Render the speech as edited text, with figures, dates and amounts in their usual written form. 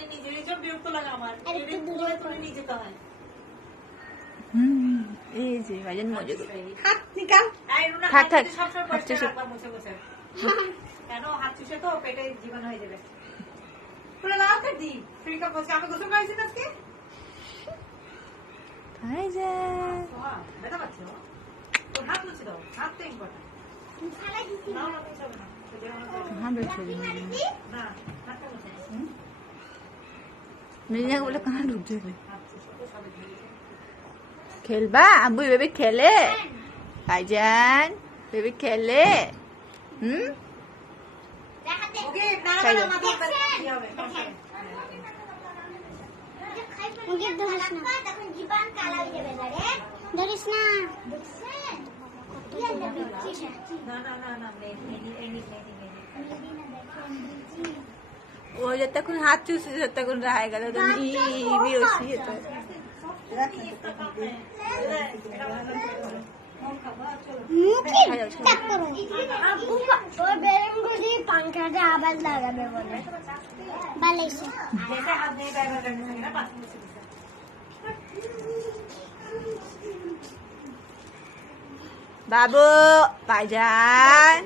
জানি নিজের জন্য বিরক্ত লাগে আমার, দূরে করে নিয়ে যেতে হয়। এই যে ভাইজান মজা করে হাত নিকাল। থাক থাক সবসময় পরিষ্কার রাখবা মুছে মুছে। কেন হাত চুষে তো পেটে জীবাণু হয়ে যাবে। পুরো লাল করে দি। ফ্রি কাপ বসে আমি গোসল করেছি না আজকে। ভাইজান ব্যথা পাচ্ছো? তোর হাত মুছে দাও, হাত তো ইম্পর্টেন্ট। না না মুছে হবে না। হাঁটবে ছবি না হাতটা মুছে দাও। মিলিনাকে বলে কানা ঢুক যাবে হাত চুষে তো সবে ধুয়েছে। খেলবা আব্বু বেবি খেলে ভাইজান বেবি খেলে ওকে না না না মাথা কি হবে? মুখে ধরিস না, তখন জীবন কালা হয়ে যাবে রে। ধরিস না। না না না না মেহেদি ও যতক্ষণ হাত চুষে ততক্ষণ রায় গেল বিরসি যেত মুখে টাক করো। আব্বু ওই বেরেঙ্গুলি পাংখাটা আবার লাগাবে বলে বালাইছে। जैसे हाथ नहीं डाइवर्ट करने लगे ना पास में से বাবু ভাইজান